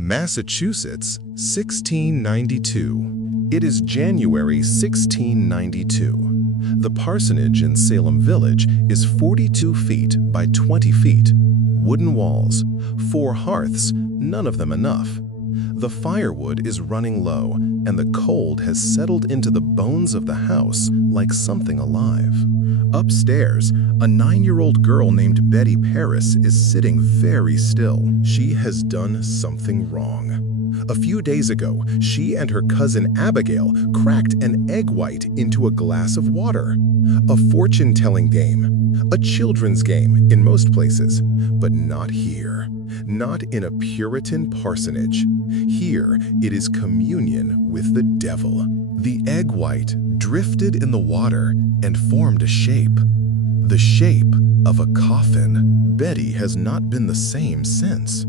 Massachusetts, 1692. It is January 1692. The parsonage in Salem Village is 42 feet by 20 feet. Wooden walls, 4 hearths, none of them enough. The firewood is running low, and the cold has settled into the bones of the house like something alive. Upstairs, a 9-year-old girl named Betty Paris is sitting very still. She has done something wrong. A few days ago, she and her cousin Abigail cracked an egg white into a glass of water. A fortune-telling game, a children's game in most places, but not here. Not in a Puritan parsonage. Here, it is communion with the devil. The egg white drifted in the water and formed a shape. The shape of a coffin. Betty has not been the same since.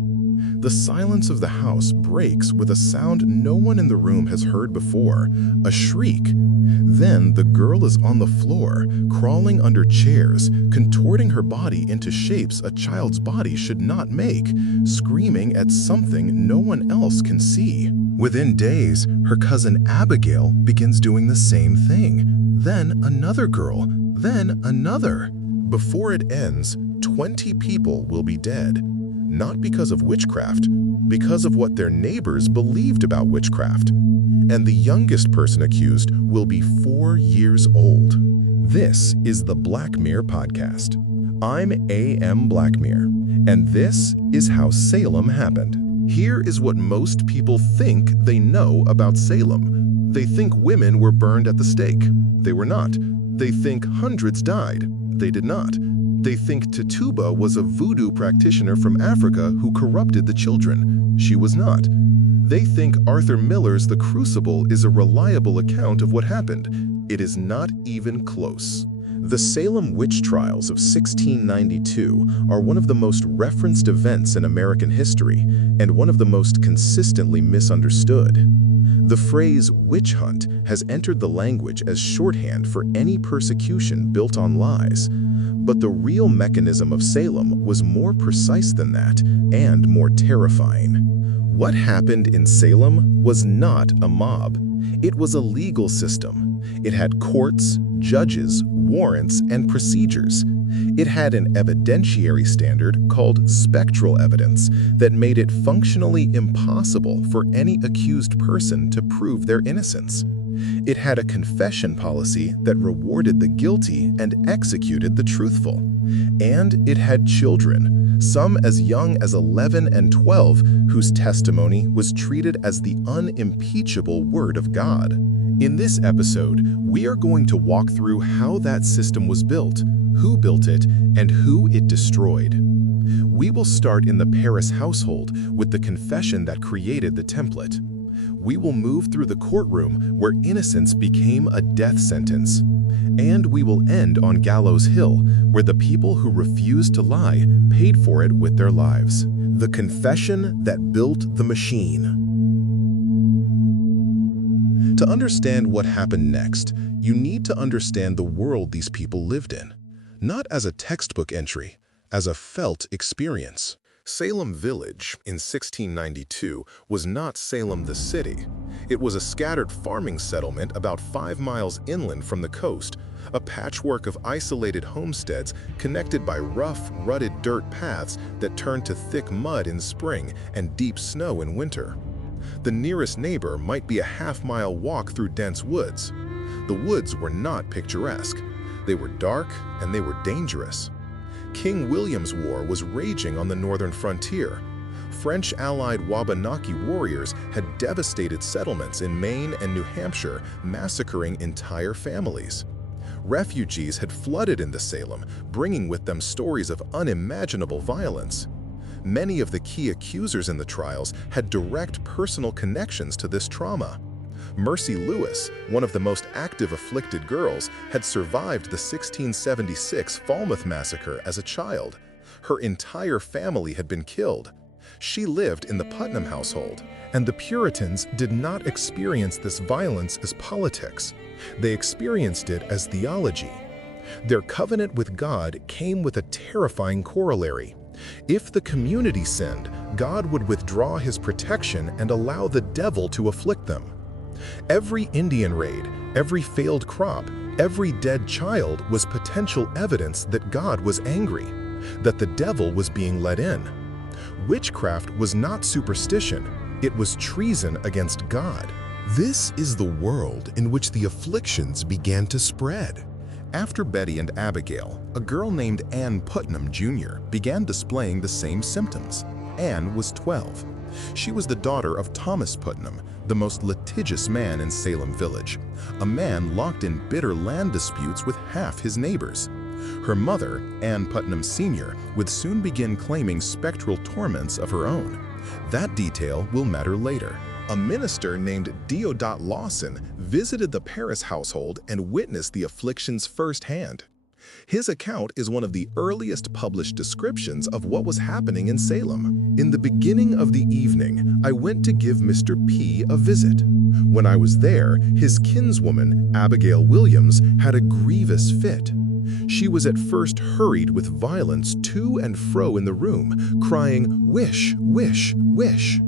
The silence of the house breaks with a sound no one in the room has heard before, a shriek. Then the girl is on the floor, crawling under chairs, contorting her body into shapes a child's body should not make, screaming at something no one else can see. Within days, her cousin Abigail begins doing the same thing. Then another girl, then another. Before it ends, 20 people will be dead. Not because of witchcraft, because of what their neighbors believed about witchcraft. And the youngest person accused will be 4 years old. This is the Blackmere podcast. I'm A.M. Blackmere, and this is how Salem happened. Here is what most people think they know about Salem. They think women were burned at the stake. They were not. They think hundreds died. They did not. They think Tituba was a voodoo practitioner from Africa who corrupted the children. She was not. They think Arthur Miller's The Crucible is a reliable account of what happened. It is not even close. The Salem witch trials of 1692 are one of the most referenced events in American history and one of the most consistently misunderstood. The phrase witch hunt has entered the language as shorthand for any persecution built on lies. But the real mechanism of Salem was more precise than that and more terrifying. What happened in Salem was not a mob. It was a legal system. It had courts, judges, warrants, and procedures. It had an evidentiary standard called spectral evidence that made it functionally impossible for any accused person to prove their innocence. It had a confession policy that rewarded the guilty and executed the truthful. And it had children, some as young as 11 and 12, whose testimony was treated as the unimpeachable word of God. In this episode, we are going to walk through how that system was built, who built it, and who it destroyed. We will start in the Paris household with the confession that created the template. We will move through the courtroom where innocence became a death sentence. And we will end on Gallows Hill, where the people who refused to lie paid for it with their lives. The confession that built the machine. To understand what happened next, you need to understand the world these people lived in. Not as a textbook entry, as a felt experience. Salem Village in 1692 was not Salem the city. It was a scattered farming settlement about 5 miles inland from the coast, a patchwork of isolated homesteads connected by rough, rutted dirt paths that turned to thick mud in spring and deep snow in winter. The nearest neighbor might be a half-mile walk through dense woods. The woods were not picturesque. They were dark and they were dangerous. King William's War was raging on the northern frontier. French-allied Wabanaki warriors had devastated settlements in Maine and New Hampshire, massacring entire families. Refugees had flooded into Salem, bringing with them stories of unimaginable violence. Many of the key accusers in the trials had direct personal connections to this trauma. Mercy Lewis, one of the most active afflicted girls, had survived the 1676 Falmouth massacre as a child. Her entire family had been killed. She lived in the Putnam household, and the Puritans did not experience this violence as politics. They experienced it as theology. Their covenant with God came with a terrifying corollary. If the community sinned, God would withdraw his protection and allow the devil to afflict them. Every Indian raid, every failed crop, every dead child was potential evidence that God was angry, that the devil was being let in. Witchcraft was not superstition, it was treason against God. This is the world in which the afflictions began to spread. After Betty and Abigail, a girl named Ann Putnam Jr. began displaying the same symptoms. Ann was 12. She was the daughter of Thomas Putnam, the most litigious man in Salem Village, a man locked in bitter land disputes with half his neighbors. Her mother, Ann Putnam Sr., would soon begin claiming spectral torments of her own. That detail will matter later. A minister named Deodat Lawson visited the Paris household and witnessed the afflictions firsthand. His account is one of the earliest published descriptions of what was happening in Salem. In the beginning of the evening, I went to give Mr. P a visit. When I was there, his kinswoman, Abigail Williams, had a grievous fit. She was at first hurried with violence to and fro in the room, crying, "Wish, wish, wish."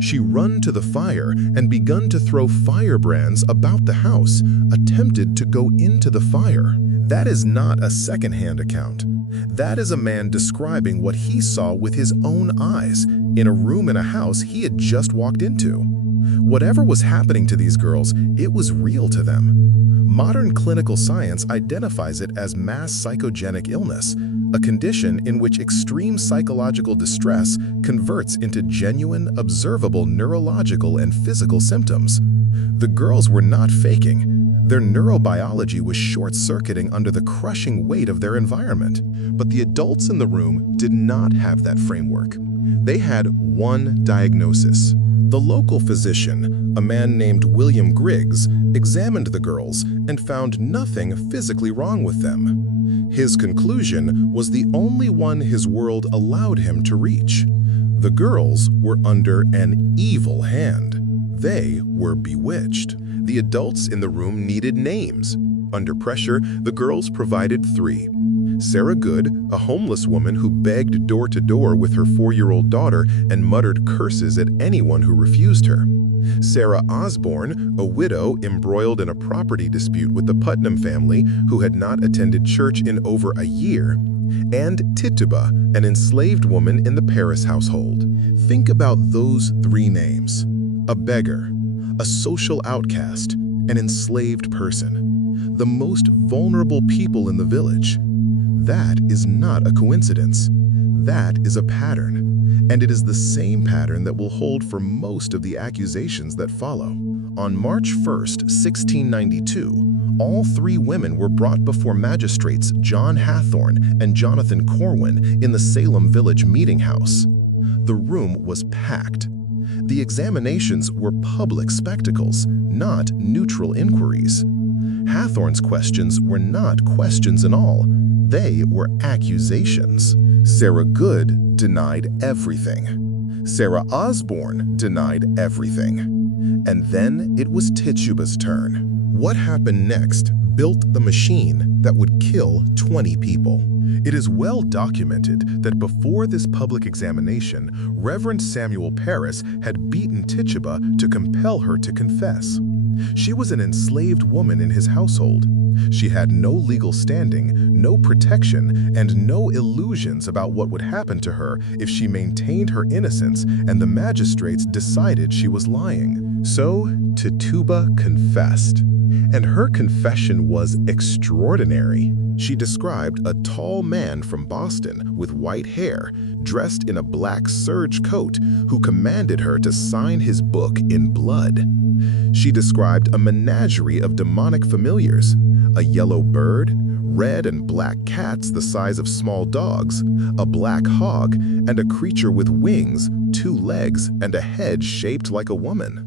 She run to the fire and begun to throw firebrands about the house, attempted to go into the fire. That is not a second-hand account. That is a man describing what he saw with his own eyes in a room in a house he had just walked into. Whatever was happening to these girls, it was real to them. Modern clinical science identifies it as mass psychogenic illness, a condition in which extreme psychological distress converts into genuine, observable neurological and physical symptoms. The girls were not faking. Their neurobiology was short-circuiting under the crushing weight of their environment. But the adults in the room did not have that framework. They had one diagnosis. The local physician, a man named William Griggs, examined the girls and found nothing physically wrong with them. His conclusion was the only one his world allowed him to reach. The girls were under an evil hand. They were bewitched. The adults in the room needed names. Under pressure, the girls provided 3. Sarah Good, a homeless woman who begged door to door with her 4-year-old daughter and muttered curses at anyone who refused her. Sarah Osborne, a widow embroiled in a property dispute with the Putnam family who had not attended church in over a year. And Tituba, an enslaved woman in the Paris household. Think about those 3 names. A beggar, a social outcast, an enslaved person. The most vulnerable people in the village. That is not a coincidence. That is a pattern, and it is the same pattern that will hold for most of the accusations that follow. On March 1st, 1692, all 3 women were brought before magistrates John Hathorne and Jonathan Corwin in the Salem Village Meeting House. The room was packed. The examinations were public spectacles, not neutral inquiries. Hathorne's questions were not questions at all. They were accusations. Sarah Good denied everything. Sarah Osborne denied everything. And then it was Tituba's turn. What happened next built the machine that would kill 20 people. It is well documented that before this public examination, Reverend Samuel Parris had beaten Tituba to compel her to confess. She was an enslaved woman in his household. She had no legal standing, no protection, and no illusions about what would happen to her if she maintained her innocence and the magistrates decided she was lying. So Tituba confessed. And her confession was extraordinary. She described a tall man from Boston with white hair, dressed in a black serge coat, who commanded her to sign his book in blood. She described a menagerie of demonic familiars, a yellow bird, red and black cats the size of small dogs, a black hog, and a creature with wings, 2 legs, and a head shaped like a woman.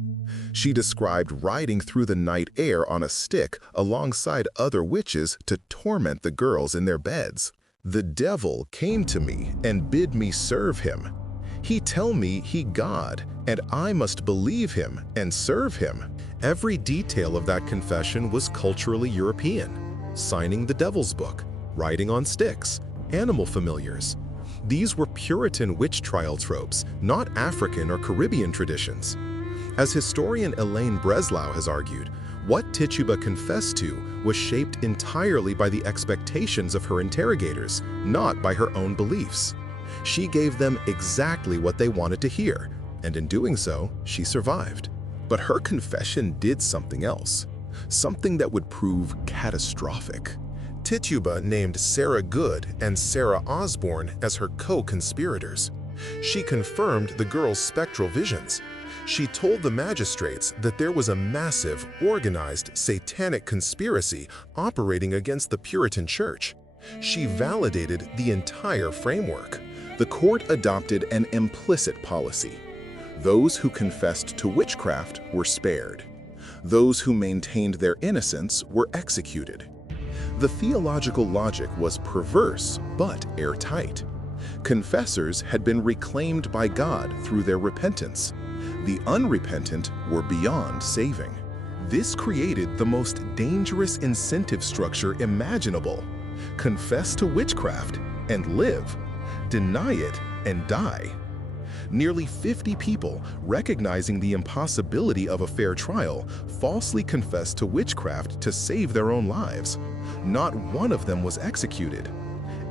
She described riding through the night air on a stick alongside other witches to torment the girls in their beds. The devil came to me and bid me serve him. He tell me he God, and I must believe him and serve him. Every detail of that confession was culturally European. Signing the devil's book, riding on sticks, animal familiars. These were Puritan witch trial tropes, not African or Caribbean traditions. As historian Elaine Breslau has argued, what Tituba confessed to was shaped entirely by the expectations of her interrogators, not by her own beliefs. She gave them exactly what they wanted to hear, and in doing so, she survived. But her confession did something else, something that would prove catastrophic. Tituba named Sarah Good and Sarah Osborne as her co-conspirators. She confirmed the girl's spectral visions. She told the magistrates that there was a massive, organized, satanic conspiracy operating against the Puritan Church. She validated the entire framework. The court adopted an implicit policy. Those who confessed to witchcraft were spared. Those who maintained their innocence were executed. The theological logic was perverse but airtight. Confessors had been reclaimed by God through their repentance. The unrepentant were beyond saving. This created the most dangerous incentive structure imaginable. Confess to witchcraft and live. Deny it and die. Nearly 50 people, recognizing the impossibility of a fair trial, falsely confessed to witchcraft to save their own lives. Not one of them was executed.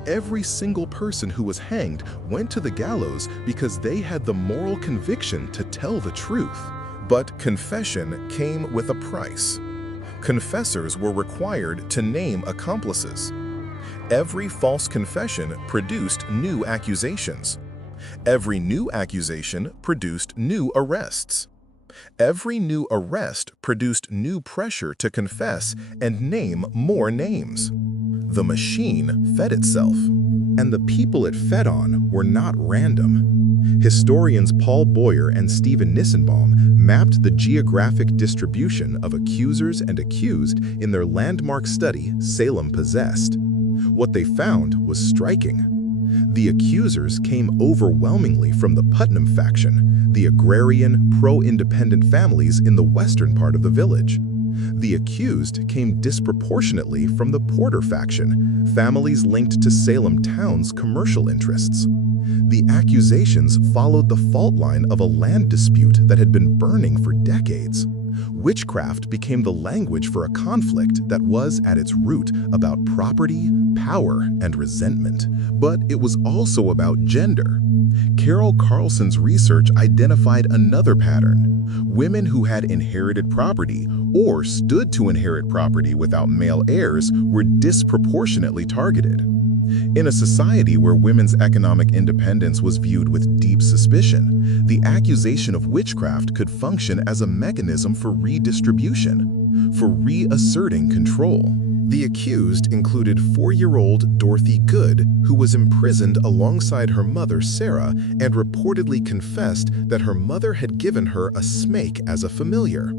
Every single person who was hanged went to the gallows because they had the moral conviction to tell the truth. But confession came with a price. Confessors were required to name accomplices. Every false confession produced new accusations. Every new accusation produced new arrests. Every new arrest produced new pressure to confess and name more names. The machine fed itself, and the people it fed on were not random. Historians Paul Boyer and Stephen Nissenbaum mapped the geographic distribution of accusers and accused in their landmark study, Salem Possessed. What they found was striking. The accusers came overwhelmingly from the Putnam faction, the agrarian, pro-independent families in the western part of the village. The accused came disproportionately from the Porter faction, families linked to Salem town's commercial interests. The accusations followed the fault line of a land dispute that had been burning for decades. Witchcraft became the language for a conflict that was at its root about property, power, and resentment. But it was also about gender. Carol Carlson's research identified another pattern. Women who had inherited property or stood to inherit property without male heirs were disproportionately targeted. In a society where women's economic independence was viewed with deep suspicion, the accusation of witchcraft could function as a mechanism for redistribution, for reasserting control. The accused included 4-year-old Dorothy Good, who was imprisoned alongside her mother Sarah and reportedly confessed that her mother had given her a snake as a familiar.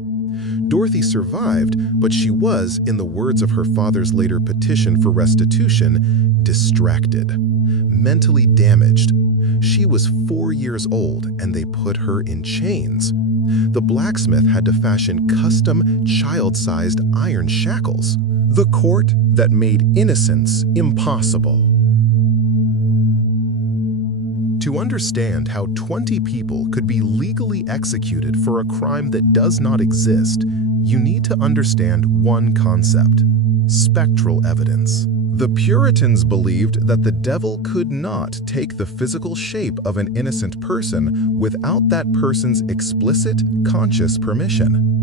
Dorothy survived, but she was, in the words of her father's later petition for restitution, distracted, mentally damaged. She was 4 years old and they put her in chains. The blacksmith had to fashion custom, child-sized iron shackles. The court that made innocence impossible. To understand how 20 people could be legally executed for a crime that does not exist, you need to understand one concept: spectral evidence. The Puritans believed that the devil could not take the physical shape of an innocent person without that person's explicit, conscious permission.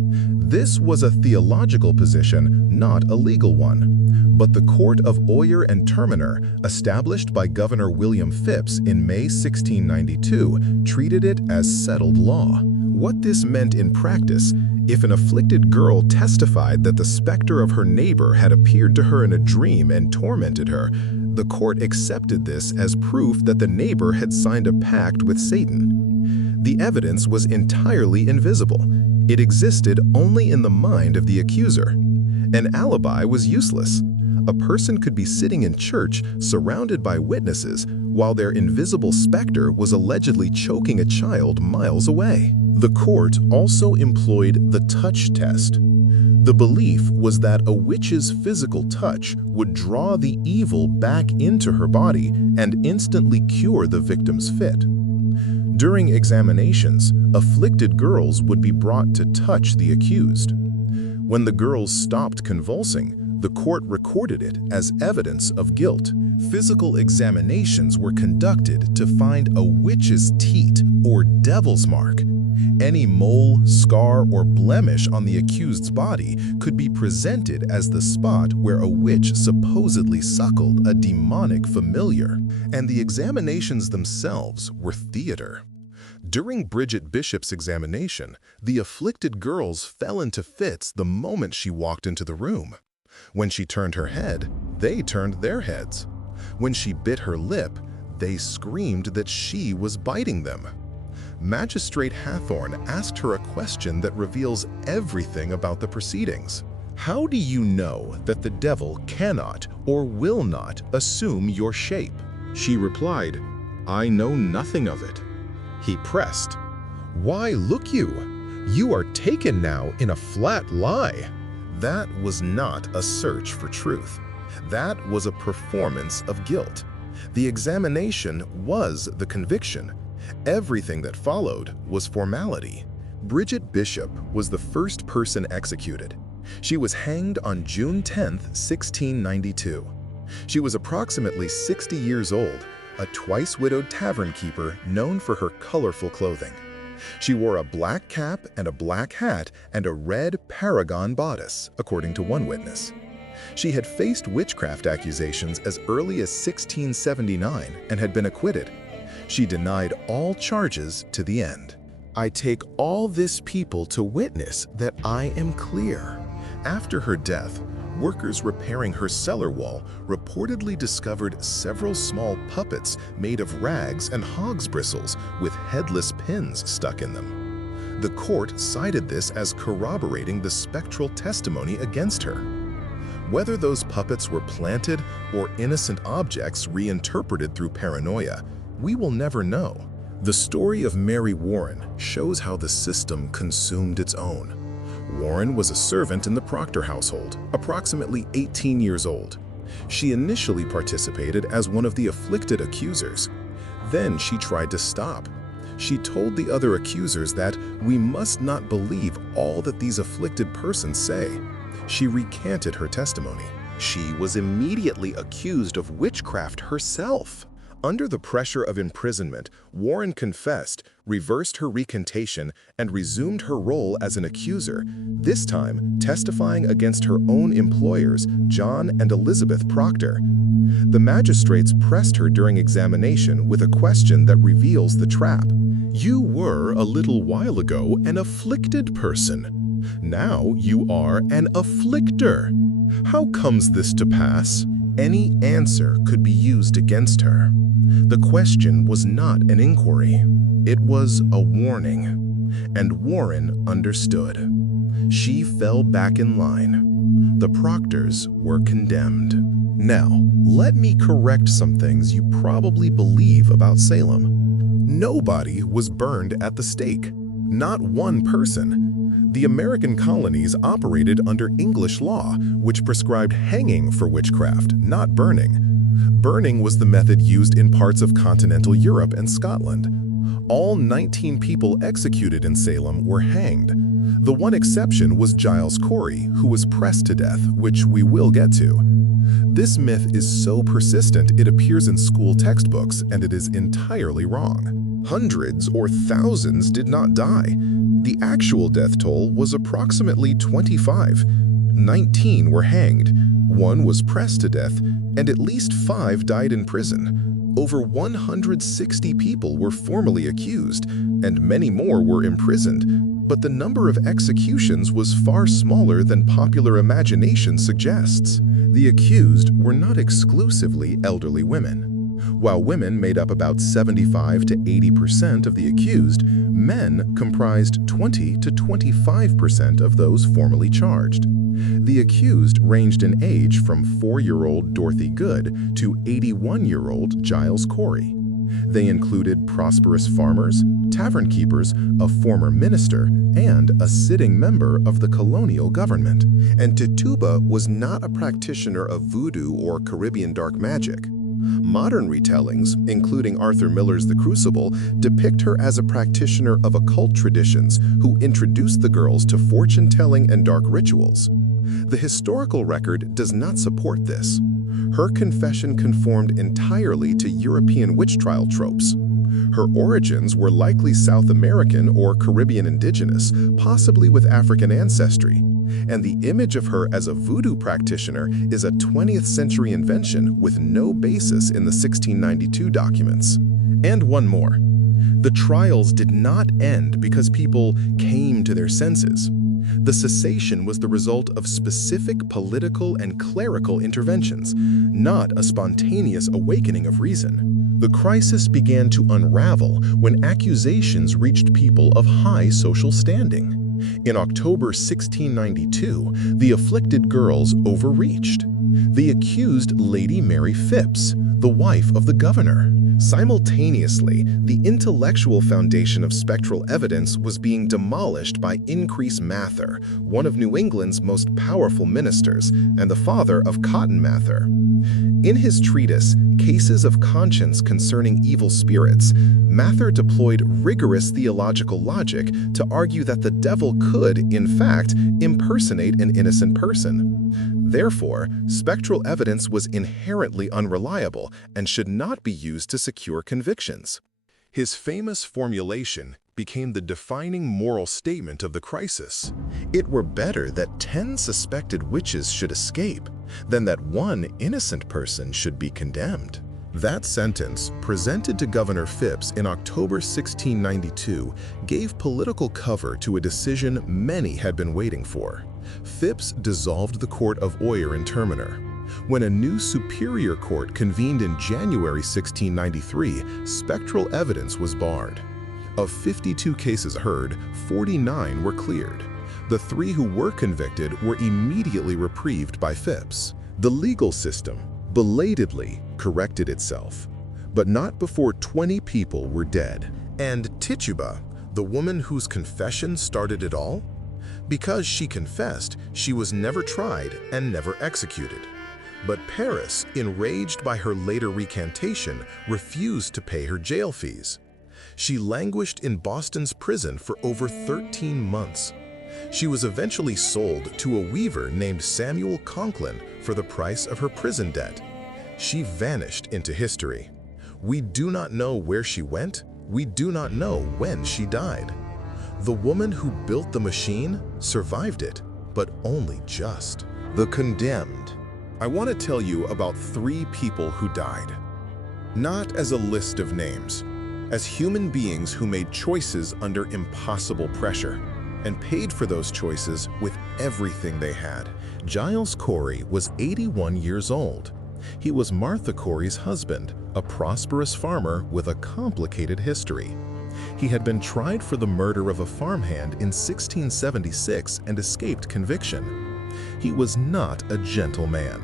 This was a theological position, not a legal one. But the Court of Oyer and Terminer, established by Governor William Phips in May 1692, treated it as settled law. What this meant in practice: if an afflicted girl testified that the specter of her neighbor had appeared to her in a dream and tormented her, the court accepted this as proof that the neighbor had signed a pact with Satan. The evidence was entirely invisible. It existed only in the mind of the accuser. An alibi was useless. A person could be sitting in church surrounded by witnesses while their invisible specter was allegedly choking a child miles away. The court also employed the touch test. The belief was that a witch's physical touch would draw the evil back into her body and instantly cure the victim's fit. During examinations, afflicted girls would be brought to touch the accused. When the girls stopped convulsing, the court recorded it as evidence of guilt. Physical examinations were conducted to find a witch's teat or devil's mark. Any mole, scar, or blemish on the accused's body could be presented as the spot where a witch supposedly suckled a demonic familiar, and the examinations themselves were theater. During Bridget Bishop's examination, the afflicted girls fell into fits the moment she walked into the room. When she turned her head, they turned their heads. When she bit her lip, they screamed that she was biting them. Magistrate Hathorne asked her a question that reveals everything about the proceedings. How do you know that the devil cannot or will not assume your shape? She replied, I know nothing of it. He pressed, Why, look you! You are taken now in a flat lie. That was not a search for truth. That was a performance of guilt. The examination was the conviction. Everything that followed was formality. Bridget Bishop was the first person executed. She was hanged on June 10, 1692. She was approximately 60 years old, a twice-widowed tavern keeper known for her colorful clothing. She wore a black cap and a black hat and a red paragon bodice, according to one witness. She had faced witchcraft accusations as early as 1679 and had been acquitted. She denied all charges to the end. I take all this people to witness that I am clear. After her death, workers repairing her cellar wall reportedly discovered several small puppets made of rags and hog's bristles with headless pins stuck in them. The court cited this as corroborating the spectral testimony against her. Whether those puppets were planted or innocent objects reinterpreted through paranoia, we will never know. The story of Mary Warren shows how the system consumed its own. Warren was a servant in the Proctor household, approximately 18 years old. She initially participated as one of the afflicted accusers. Then she tried to stop. She told the other accusers that we must not believe all that these afflicted persons say. She recanted her testimony. She was immediately accused of witchcraft herself. Under the pressure of imprisonment, Warren confessed, reversed her recantation, and resumed her role as an accuser, this time testifying against her own employers, John and Elizabeth Proctor. The magistrates pressed her during examination with a question that reveals the trap. You were a little while ago an afflicted person. Now you are an afflictor. How comes this to pass? Any answer could be used against her. The question was not an inquiry. It was a warning. And Warren understood. She fell back in line. The Proctors were condemned. Now, let me correct some things you probably believe about Salem. Nobody was burned at the stake. Not one person. The American colonies operated under English law, which prescribed hanging for witchcraft, not burning. Burning was the method used in parts of continental Europe and Scotland. All 19 people executed in Salem were hanged. The one exception was Giles Corey, who was pressed to death, which we will get to. This myth is so persistent it appears in school textbooks, and it is entirely wrong. Hundreds or thousands did not die. The actual death toll was approximately 25. 19 were hanged, 1 was pressed to death, and at least 5 died in prison. Over 160 people were formally accused, and many more were imprisoned, but the number of executions was far smaller than popular imagination suggests. The accused were not exclusively elderly women. While women made up about 75 to 80% of the accused, men comprised 20 to 25% of those formally charged. The accused ranged in age from 4-year-old Dorothy Good to 81-year-old Giles Corey. They included prosperous farmers, tavern keepers, a former minister, and a sitting member of the colonial government. And Tituba was not a practitioner of voodoo or Caribbean dark magic. Modern retellings, including Arthur Miller's The Crucible, depict her as a practitioner of occult traditions who introduced the girls to fortune-telling and dark rituals. The historical record does not support this. Her confession conformed entirely to European witch trial tropes. Her origins were likely South American or Caribbean indigenous, possibly with African ancestry, and the image of her as a voodoo practitioner is a 20th century invention with no basis in the 1692 documents. And one more. The trials did not end because people came to their senses. The cessation was the result of specific political and clerical interventions, not a spontaneous awakening of reason. The crisis began to unravel when accusations reached people of high social standing. In October 1692, the afflicted girls overreached. They accused Lady Mary Phipps, the wife of the governor. Simultaneously, the intellectual foundation of spectral evidence was being demolished by Increase Mather, one of New England's most powerful ministers and the father of Cotton Mather. In his treatise, Cases of Conscience Concerning Evil Spirits, Mather deployed rigorous theological logic to argue that the devil could, in fact, impersonate an innocent person. Therefore, spectral evidence was inherently unreliable and should not be used to secure convictions. His famous formulation became the defining moral statement of the crisis. It were better that 10 suspected witches should escape than that one innocent person should be condemned. That sentence, presented to Governor Phipps in October 1692, gave political cover to a decision many had been waiting for. Phipps dissolved the court of Oyer and Terminer. When a new superior court convened in January 1693, spectral evidence was barred. Of 52 cases heard, 49 were cleared. The 3 who were convicted were immediately reprieved by Phipps. The legal system belatedly corrected itself, but not before 20 people were dead. And Tituba, the woman whose confession started it all? Because she confessed, she was never tried and never executed. But Paris, enraged by her later recantation, refused to pay her jail fees. She languished in Boston's prison for over 13 months. She was eventually sold to a weaver named Samuel Conklin for the price of her prison debt. She vanished into history. We do not know where she went. We do not know when she died. The woman who built the machine survived it, but only just. The condemned. I want to tell you about 3 people who died. Not as a list of names, as human beings who made choices under impossible pressure and paid for those choices with everything they had. Giles Corey was 81 years old. He was Martha Corey's husband, a prosperous farmer with a complicated history. He had been tried for the murder of a farmhand in 1676 and escaped conviction. He was not a gentle man.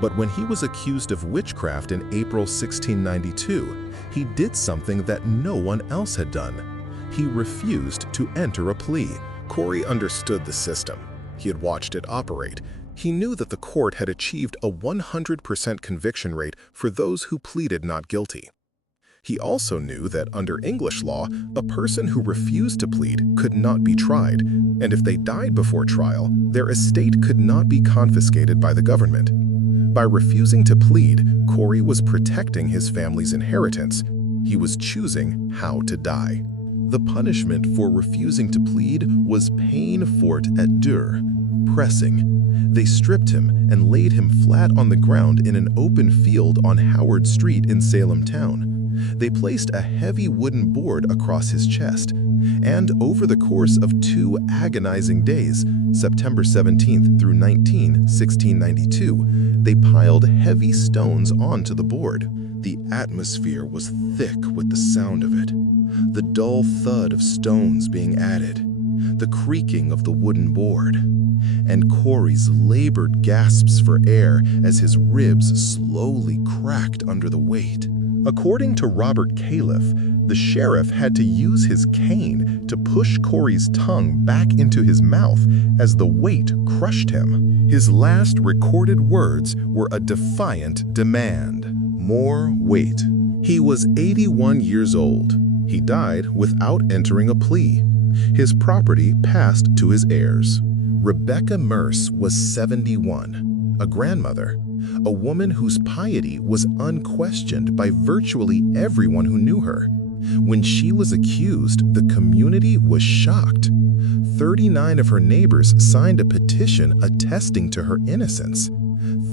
But when he was accused of witchcraft in April 1692, he did something that no one else had done. He refused to enter a plea. Corey understood the system. He had watched it operate. He knew that the court had achieved a 100% conviction rate for those who pleaded not guilty. He also knew that under English law, a person who refused to plead could not be tried, and if they died before trial, their estate could not be confiscated by the government. By refusing to plead, Corey was protecting his family's inheritance. He was choosing how to die. The punishment for refusing to plead was peine forte et dure, pressing. They stripped him and laid him flat on the ground in an open field on Howard Street in Salem town. They placed a heavy wooden board across his chest, and over the course of 2 agonizing days, September 17th through 19, 1692, they piled heavy stones onto the board. The atmosphere was thick with the sound of it, the dull thud of stones being added, the creaking of the wooden board, and Corey's labored gasps for air as his ribs slowly cracked under the weight. According to Robert Califf, the sheriff had to use his cane to push Corey's tongue back into his mouth as the weight crushed him. His last recorded words were a defiant demand: more weight. He was 81 years old. He died without entering a plea. His property passed to his heirs. Rebecca Merce was 71, a grandmother, a woman whose piety was unquestioned by virtually everyone who knew her. When she was accused, the community was shocked. 39 of her neighbors signed a petition attesting to her innocence.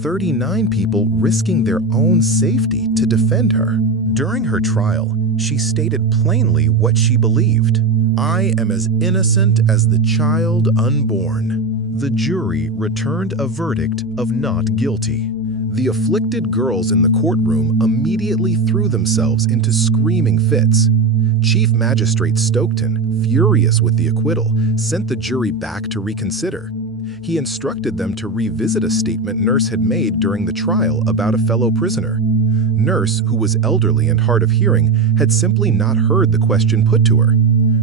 39 people risking their own safety to defend her. During her trial, she stated plainly what she believed: "I am as innocent as the child unborn." The jury returned a verdict of not guilty. The afflicted girls in the courtroom immediately threw themselves into screaming fits. Chief Magistrate Stockton, furious with the acquittal, sent the jury back to reconsider. He instructed them to revisit a statement Nurse had made during the trial about a fellow prisoner. Nurse, who was elderly and hard of hearing, had simply not heard the question put to her.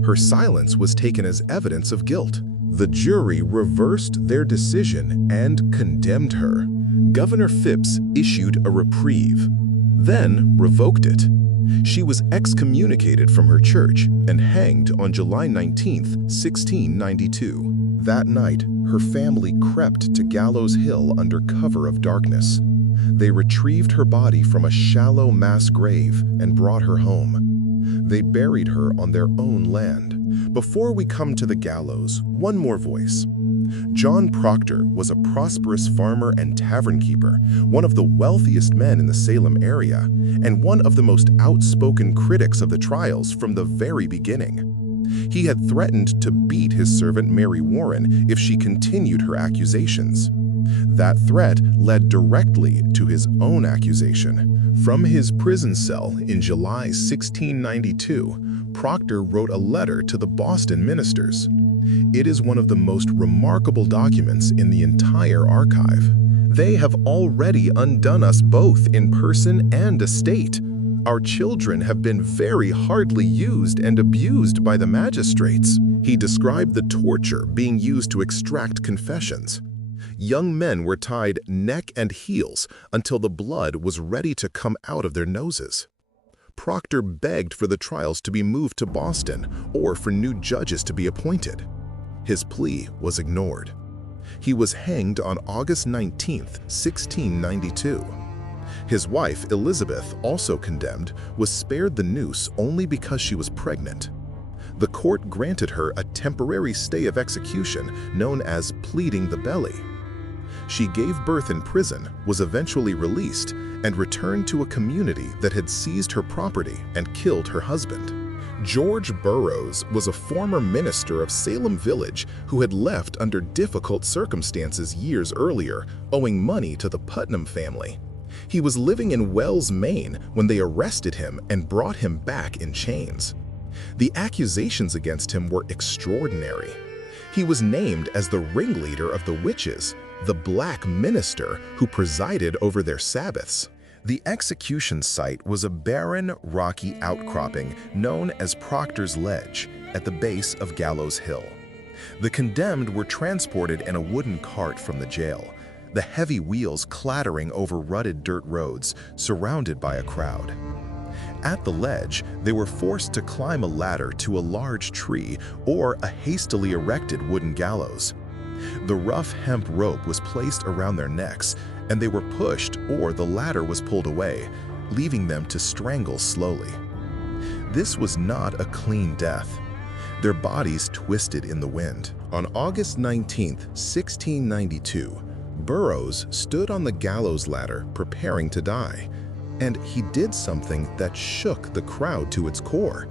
Her silence was taken as evidence of guilt. The jury reversed their decision and condemned her. Governor Phipps issued a reprieve, then revoked it. She was excommunicated from her church and hanged on July 19, 1692. That night, her family crept to Gallows Hill under cover of darkness. They retrieved her body from a shallow mass grave and brought her home. They buried her on their own land. Before we come to the gallows, one more voice. John Proctor was a prosperous farmer and tavern keeper, one of the wealthiest men in the Salem area, and one of the most outspoken critics of the trials from the very beginning. He had threatened to beat his servant Mary Warren if she continued her accusations. That threat led directly to his own accusation. From his prison cell in July 1692, Proctor wrote a letter to the Boston ministers. It is one of the most remarkable documents in the entire archive. "They have already undone us both in person and estate. Our children have been very hardly used and abused by the magistrates." He described the torture being used to extract confessions. Young men were tied neck and heels until the blood was ready to come out of their noses. Proctor begged for the trials to be moved to Boston or for new judges to be appointed. His plea was ignored. He was hanged on August 19, 1692. His wife, Elizabeth, also condemned, was spared the noose only because she was pregnant. The court granted her a temporary stay of execution known as pleading the belly. She gave birth in prison, was eventually released, and returned to a community that had seized her property and killed her husband. George Burroughs was a former minister of Salem Village who had left under difficult circumstances years earlier, owing money to the Putnam family. He was living in Wells, Maine, when they arrested him and brought him back in chains. The accusations against him were extraordinary. He was named as the ringleader of the witches, the Black Minister who presided over their Sabbaths. The execution site was a barren, rocky outcropping known as Proctor's Ledge at the base of Gallows Hill. The condemned were transported in a wooden cart from the jail, the heavy wheels clattering over rutted dirt roads, surrounded by a crowd. At the ledge, they were forced to climb a ladder to a large tree or a hastily erected wooden gallows. The rough hemp rope was placed around their necks, and they were pushed or the ladder was pulled away, leaving them to strangle slowly. This was not a clean death. Their bodies twisted in the wind. On August 19, 1692, Burroughs stood on the gallows ladder preparing to die, and he did something that shook the crowd to its core.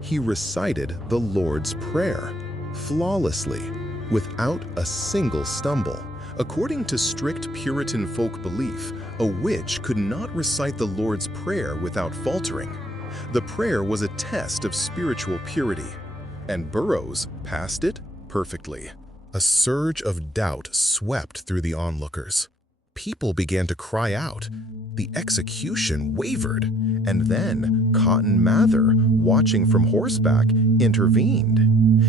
He recited the Lord's Prayer, flawlessly, without a single stumble. According to strict Puritan folk belief, a witch could not recite the Lord's Prayer without faltering. The prayer was a test of spiritual purity, and Burroughs passed it perfectly. A surge of doubt swept through the onlookers. People began to cry out. The execution wavered, and then Cotton Mather, watching from horseback, intervened.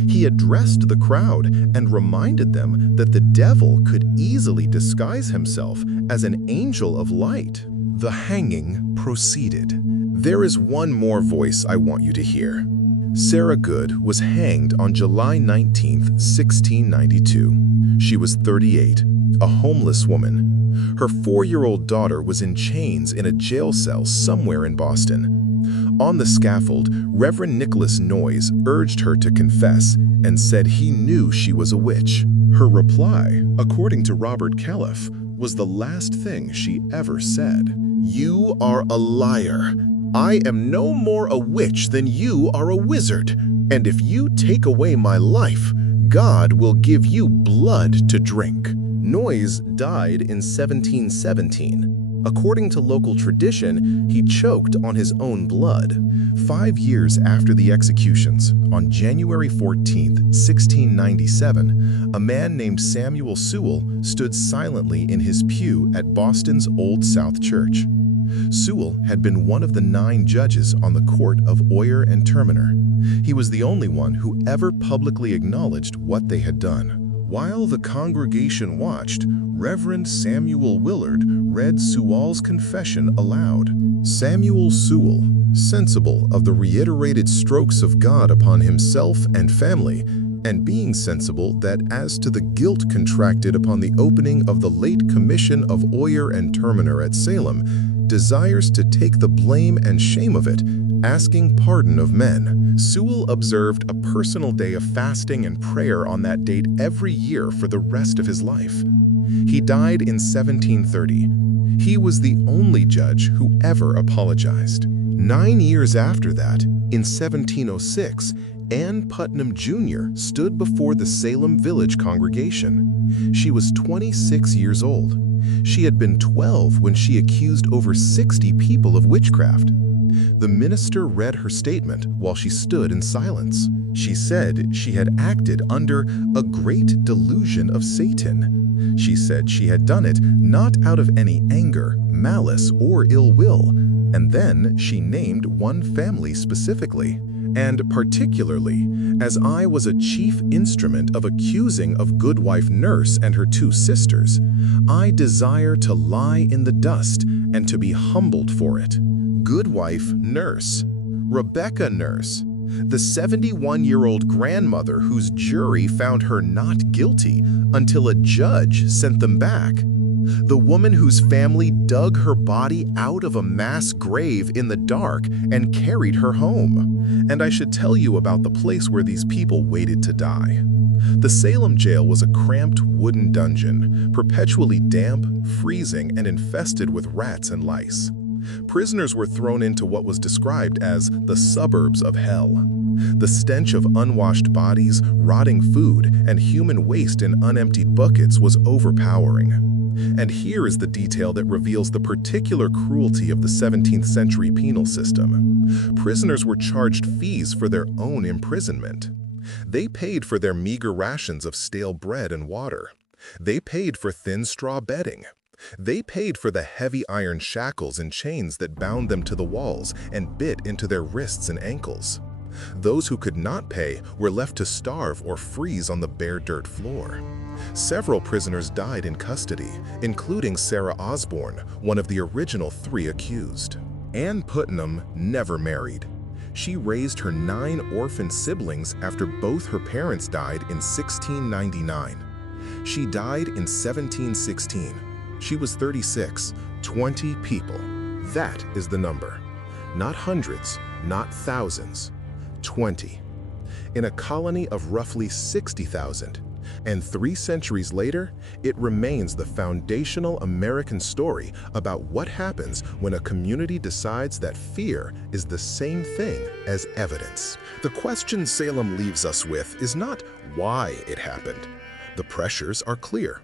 He addressed the crowd and reminded them that the devil could easily disguise himself as an angel of light. The hanging proceeded. There is one more voice I want you to hear. Sarah Good was hanged on July 19, 1692. She was 38, a homeless woman. Her 4-year-old daughter was in chains in a jail cell somewhere in Boston. On the scaffold, Reverend Nicholas Noyes urged her to confess and said he knew she was a witch. Her reply, according to Robert Califf, was the last thing she ever said. "You are a liar. I am no more a witch than you are a wizard, and if you take away my life, God will give you blood to drink." Noyes died in 1717. According to local tradition, he choked on his own blood. 5 years after the executions, on January 14, 1697, a man named Samuel Sewell stood silently in his pew at Boston's Old South Church. Sewell had been one of the 9 judges on the court of Oyer and Terminer. He was the only one who ever publicly acknowledged what they had done. While the congregation watched, Reverend Samuel Willard read Sewell's confession aloud. Samuel Sewell, sensible of the reiterated strokes of God upon himself and family, and being sensible that as to the guilt contracted upon the opening of the late commission of Oyer and Terminer at Salem, desires to take the blame and shame of it, asking pardon of men. Sewell observed a personal day of fasting and prayer on that date every year for the rest of his life. He died in 1730. He was the only judge who ever apologized. 9 years after that, in 1706, Ann Putnam Jr. stood before the Salem village congregation. She was 26 years old. She had been 12 when she accused over 60 people of witchcraft. The minister read her statement while she stood in silence. She said she had acted under a great delusion of Satan. She said she had done it not out of any anger, malice, or ill will, and then she named one family specifically. And particularly, as I was a chief instrument of accusing of Goodwife Nurse and her 2 sisters, I desire to lie in the dust and to be humbled for it. Goodwife Nurse, Rebecca Nurse, the 71-year-old grandmother whose jury found her not guilty until a judge sent them back. The woman whose family dug her body out of a mass grave in the dark and carried her home. And I should tell you about the place where these people waited to die. The Salem jail was a cramped wooden dungeon, perpetually damp, freezing, and infested with rats and lice. Prisoners were thrown into what was described as the suburbs of hell. The stench of unwashed bodies, rotting food, and human waste in unemptied buckets was overpowering. And here is the detail that reveals the particular cruelty of the 17th century penal system. Prisoners were charged fees for their own imprisonment. They paid for their meager rations of stale bread and water. They paid for thin straw bedding. They paid for the heavy iron shackles and chains that bound them to the walls and bit into their wrists and ankles. Those who could not pay were left to starve or freeze on the bare dirt floor. Several prisoners died in custody, including Sarah Osborne, one of the original 3 accused. Ann Putnam never married. She raised her 9 orphan siblings after both her parents died in 1699. She died in 1716. She was 36, 20 people. That is the number. Not hundreds, not thousands. 20. In a colony of roughly 60,000. And 3 centuries later, it remains the foundational American story about what happens when a community decides that fear is the same thing as evidence. The question Salem leaves us with is not why it happened. The pressures are clear.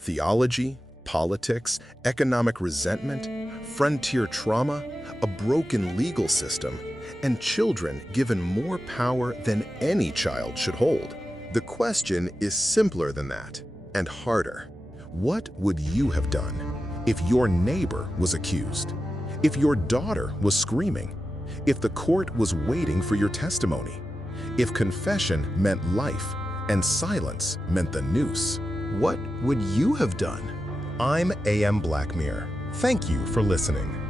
Theology, politics, economic resentment, frontier trauma, a broken legal system, and children given more power than any child should hold. The question is simpler than that, and harder. What would you have done? If your neighbor was accused, if your daughter was screaming, if the court was waiting for your testimony, if confession meant life and silence meant the noose, what would you have done? I'm A.M. Blackmere. Thank you for listening.